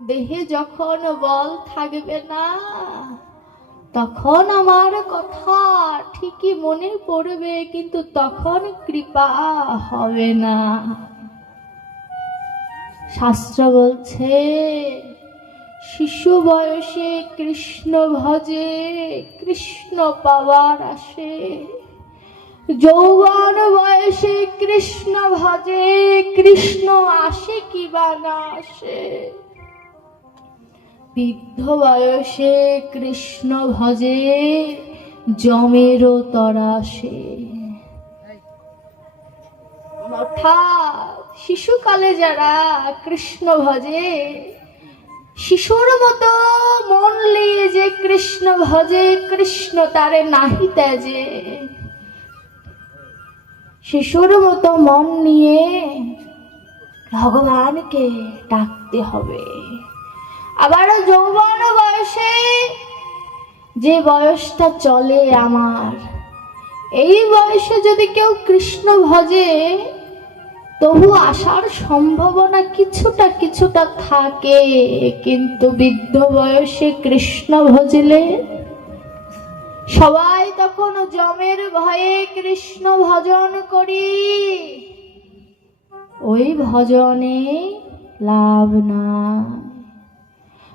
দেহে যখন বল থাকবে না, তখন আমার কথা ঠিকই মনে পড়বে, কিন্তু তখন কৃপা হবে না। শাস্ত্র বলছে, শিশু বয়সে কৃষ্ণ ভজে, কৃষ্ণ পাওয়ার আসে। যৌবন বয়সে কৃষ্ণ ভজে, কৃষ্ণ আসে কি বা না আসে। বৃদ্ধ বয়সে কৃষ্ণ ভজে, যমেরও তরাসে। অর্থাৎ শিশুকালে যারা কৃষ্ণ ভজে, শিশুর মতো মন লিয়ে যে কৃষ্ণ ভজে, কৃষ্ণ তারে নাহি ত্যাজে। শিশুর মতো মন নিয়ে ভগবানকে ডাকতে হবে। আবার যৌবন বয়সে, যে বয়সটা চলে আমার, এই বয়সে যদি কেউ কৃষ্ণ ভজে, তবু আসার সম্ভাবনা কিছুটা কিছুটা থাকে। কিন্তু বৃদ্ধ বয়সে কৃষ্ণ ভজলে সবাই তখন যমের ভয়ে কৃষ্ণ ভজন করি, ওই ভজনে লাভ নাই।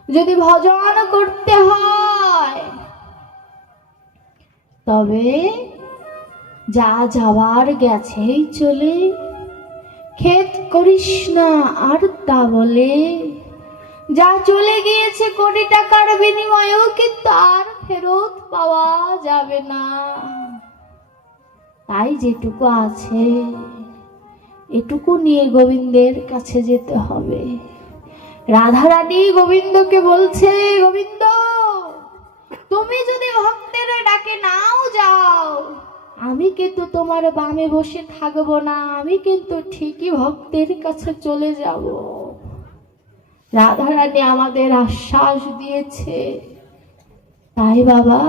যদি ভজন করতে হয়, তবে যা যাবার গেছেই চলে, খেদ করিস না আর তা বলে। যা চলে গিয়েছে কোটি টাকার বিনিময়েও কিন্তু আর ফেরত পাওয়া যাবে না। তাই যেটুকু আছে এটুকু নিয়ে গোবিন্দের কাছে যেতে হবে। রাধারানী গোবিন্দকে বলছে, গোবিন্দ তুমি যদি ভক্তের ডাকে নাও যাও, আমি কিন্তু তোমার বামে বসে থাকবো না, আমি কিন্তু ঠিকই ভক্তের কাছে চলে যাব। রাধারানী আমাদের আশ্বাস দিয়েছে, তাই বাবা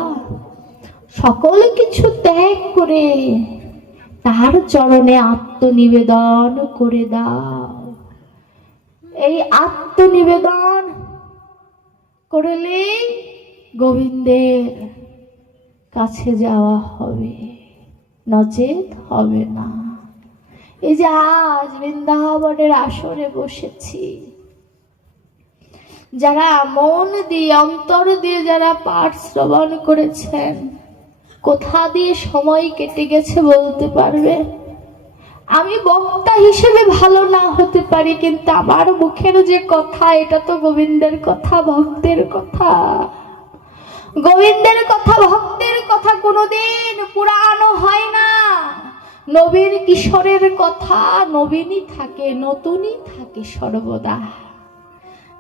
সকল কিছু ত্যাগ করে তার চরণে আত্মনিবেদন করে দাও। এই আত্মনিবেদন করলে গোবিন্দের কাছে যাওয়া হবে, নচেত হবে না। এই যে আজ বৃন্দাবনের আসরে বসেছি, যারা মন দিয়ে অন্তর দিয়ে যারা পাঠ শ্রবণ করেছেন, কোথা দিয়ে সময় কেটে গেছে বলতে পারবে? আমি বক্তা হিসেবে ভালো না হতে পারি, কিন্তু আমার মুখের যে কথা, এটা তো গোবিন্দের কথা, ভক্তের কথা। গোবিন্দের কথা, ভক্তের কথা কোনোদিন পুরানো হয় না। নবীন কিশোরের কথা নবীনই থাকে, নতুনই থাকে সর্বদা।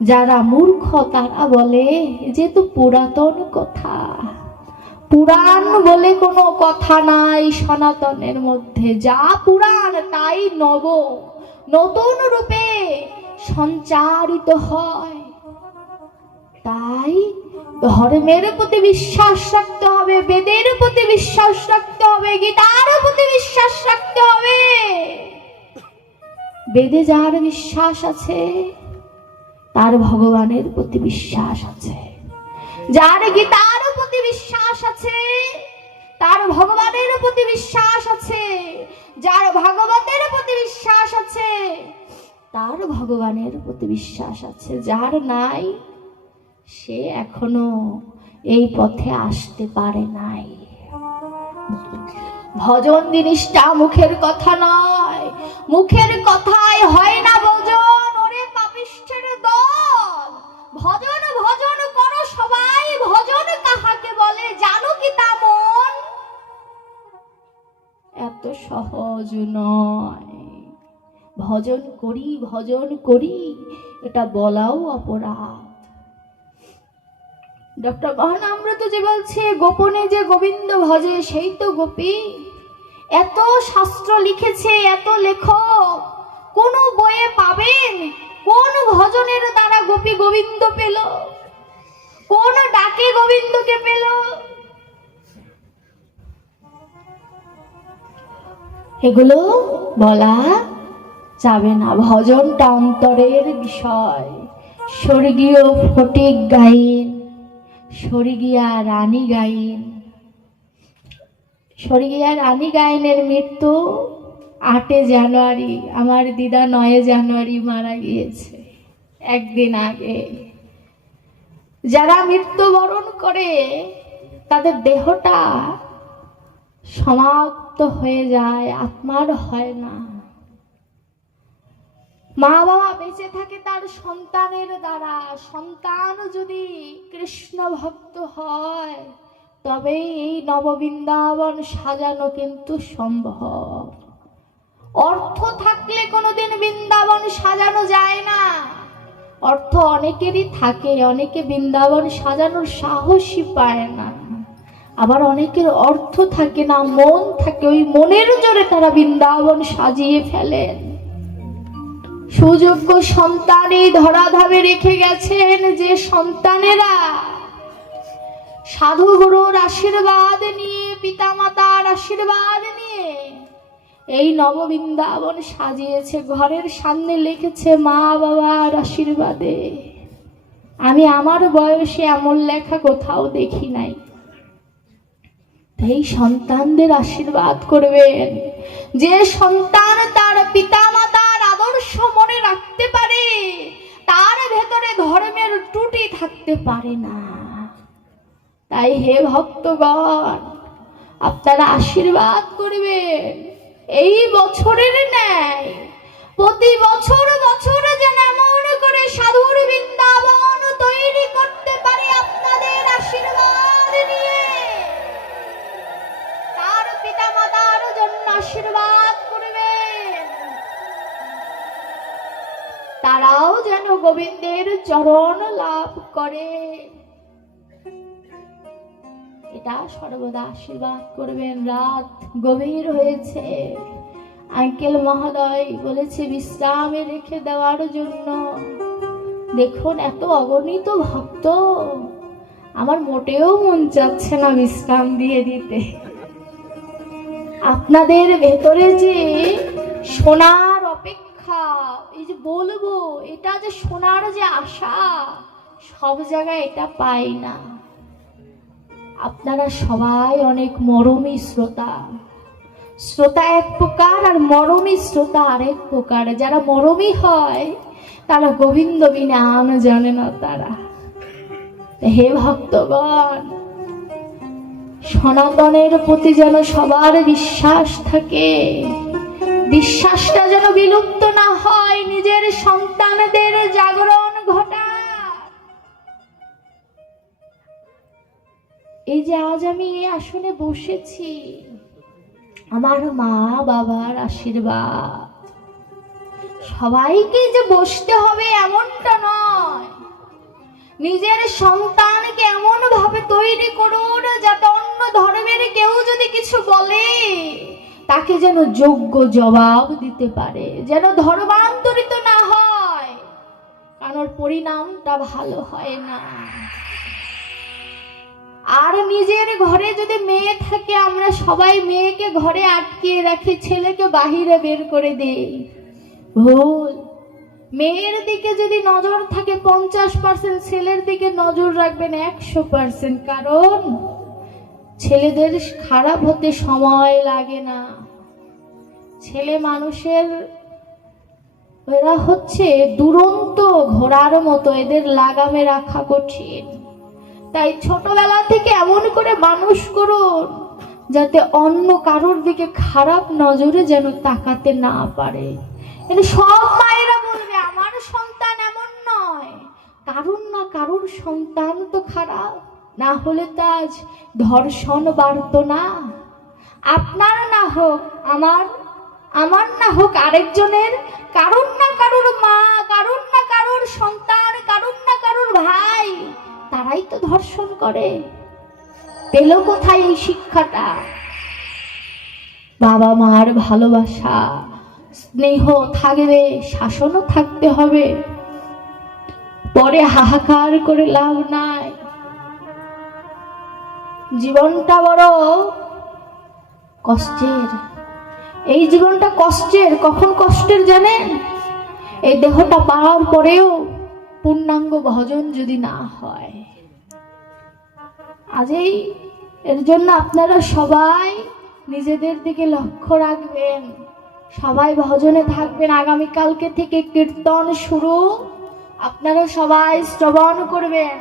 যারা মূর্খ তারা বলে যে তো পুরাতন কথা। পুরাণ বলে কোনো কথা নাই সনাতনের মধ্যে। যা পুরাণ তাই নব, নতুন রূপে সঞ্চারিত হয়। তাই ধর্মের প্রতি বিশ্বাস রাখতে হবে, বেদের প্রতি বিশ্বাস রাখতে হবে, গীতার প্রতি বিশ্বাস রাখতে হবে। বেদে যার বিশ্বাস আছে তার ভগবানের প্রতি বিশ্বাস আছে। যার গীতার প্রতি বিশ্বাস আছে তার ভগবানের প্রতি বিশ্বাস আছে। যার ভাগবতের প্রতি বিশ্বাস আছে তার ভগবানের প্রতি বিশ্বাস আছে। যার নাই সে এখনো এই পথে আসতে পারে নাই। ভজন জিনিসটা মুখের কথা নয়, মুখের কথায় হয় না ভজন। ওরে পাপিষ্ঠের দল, ভজন ভজন করো সবাই, ভজন কাহাকে বলে জানো কি তা মন? এত সহজ নয়। ভজন করি ভজন করি এটা বলাও অপরাধ। ডক্টর মহানামৃত যে বলছে, গোপনে যে গোবিন্দ ভজে সেই তো গোপী। এত শাস্ত্র লিখেছে, এত লেখক, কোন বইয়ে পাবেন কোন ভজনের দ্বারা গোপী গোবিন্দ পেল, কোন ডাকে গোবিন্দকে পেল? এগুলো বলা যাবে না। ভজনটা অন্তরের বিষয়, স্বর্গীয় ফটিক গাইন, স্বর্গীয়া রানী গাইন। স্বর্গীয়া রানী গাইনের মৃত্যু 8 জানুয়ারি, আমার দিদা 9 জানুয়ারি মারা গিয়েছে, একদিন আগে। যারা মৃত্যুবরণ করে তাদের দেহটা সমাপ্ত হয়ে যায়, আত্মার হয় না। মা বাবা বেঁচে থাকে তার সন্তানের দ্বারা। সন্তান যদি কৃষ্ণ ভক্ত হয় তবে এই নববৃন্দাবন সাজানো কিন্তু সম্ভব। অর্থ থাকলে কোনোদিন বৃন্দাবন সাজানো যায় না। অর্থ অনেকেরই থাকে, অনেকে বৃন্দাবন সাজানোর সাহসই পায় না। আবার অনেকের অর্থ থাকে না, মন থাকে, ওই মনের জোরে তারা বৃন্দাবন সাজিয়ে ফেলেন। সুযোগ্য সন্তানই ধরাধামে রেখে গেছেন, যে সন্তানেরা সাধু গুরুর আশীর্বাদ নিয়ে, পিতা মাতার আশীর্বাদ নিয়ে এই নববৃন্দাবন সাজিয়েছে। ঘরের সামনে লিখেছে মা বাবার আশীর্বাদে। আমি আমার বয়সে এমন লেখা কোথাও দেখি নাই। এই সন্তানদের আশীর্বাদ করবেন। যে সন্তান তার পিতা মাতার আদর্শ মনে রাখতে পারে, তার ভেতরে ধর্মের ত্রুটি থাকতে পারে না। তাই হে ভক্তগণ, আপনারা আশীর্বাদ করবেন। এই বছরের ন্যায় প্রতি বছর বছর যেন এমন করে সাধুর বৃন্দাবন তৈরি করতে পারে আপনাদের আশীর্বাদ নিয়ে। তার পিতা মাতার জন্য আশীর্বাদ করবেন। তারাও যেন গোবিন্দের চরণ লাভ করে, এটা সর্বদা আশীর্বাদ করবেন। রাত গভীর হয়েছে, আঙ্কেল মহোদয় বলেছে বিশ্রামে রেখে দেওয়ার জন্য। দেখুন এত অগণিত ভক্ত, আমার মোটেও মন চাচ্ছে না বিশ্রাম দিয়ে দিতে। আপনাদের ভেতরে যে শোনার অপেক্ষা, এই যে বলবো, এটা যে শোনার যে আশা, সব জায়গায় এটা পাই না। আপনারা সবাই অনেক মরমী শ্রোতা। শ্রোতা এক প্রকার আর মরমী শ্রোতা আরেক প্রকার। যারা মরমী হয় তারা গোবিন্দ বিনা আন জানে না তারা। হে ভক্তগণ, সনাতনের প্রতি যেন সবার বিশ্বাস থাকে। বিশ্বাসটা যেন বিলুপ্ত না হয়। নিজের সন্তানদের জাগরণ ঘটা। এই যে আজ আমি এই আসনে বসেছি, আমার মা বাবার আশীর্বাদ। সবাইকে যে বসতে হবে এমনটা নয়। নিজের সন্তানকে এমন ভাবে তৈরি করুন যাতে অন্য ধর্মের কেউ যদি কিছু বলে তাকে যেন যোগ্য জবাব দিতে পারে, যেন ধর্মান্তরিত না হয়, কারণ পরিণামটা ভালো হয় না। আর নিজের ঘরে যদি মেয়ে থাকে, আমরা সবাই মেয়েকে ঘরে আটকিয়ে রাখি, ছেলেকে বাহিরে বের করে দেই। ভুল। মেয়ের দিকে যদি নজর থাকে 50%, ছেলের দিকে নজর রাখবেন 100%। কারণ ছেলেদের খারাপ হতে সময় লাগে না। ছেলে মানুষের, এরা হচ্ছে দুরন্ত ঘোড়ার মতো, এদের লাগামে রাখা কঠিন। তাই ছোটবেলা থেকে এমন করে মানুষ করুন যাতে অন্য কারোর দিকে খারাপ নজরে যেন তাকাতে না পারে। কিন্তু সব মায়েরা বলবে আমার সন্তান এমন নয়, কারুর না কারুর সন্তান তো খারাপ, না হলে তো আজ ধর্ষণ বাড়তো না। আপনার না হোক আমার না হোক আরেকজনের, কারুর না কারুর মা, কারুর না কারুর সন্তান, কারুর না কারুর ভাই, তারাই তো ধর্ষণ করে। পেল কোথায় এই শিক্ষাটা? বাবা মার ভালোবাসা স্নেহ থাকবে, শাসনও থাকতে হবে। পরে হাহাকার করে লাভ নাই। জীবনটা বড় কষ্টের। এই জীবনটা কষ্টের। কখন কষ্টের জানেন? এই দেহটা পাওয়ার পরেও পূর্ণাঙ্গ ভজন যদি না হয়। আজই এর জন্য আপনারা সবাই নিজেদের দিকে লক্ষ্য রাখবেন, সবাই ভজনে থাকবেন। আগামীকালকে থেকে কীর্তন শুরু, আপনারা সবাই শ্রবণ করবেন।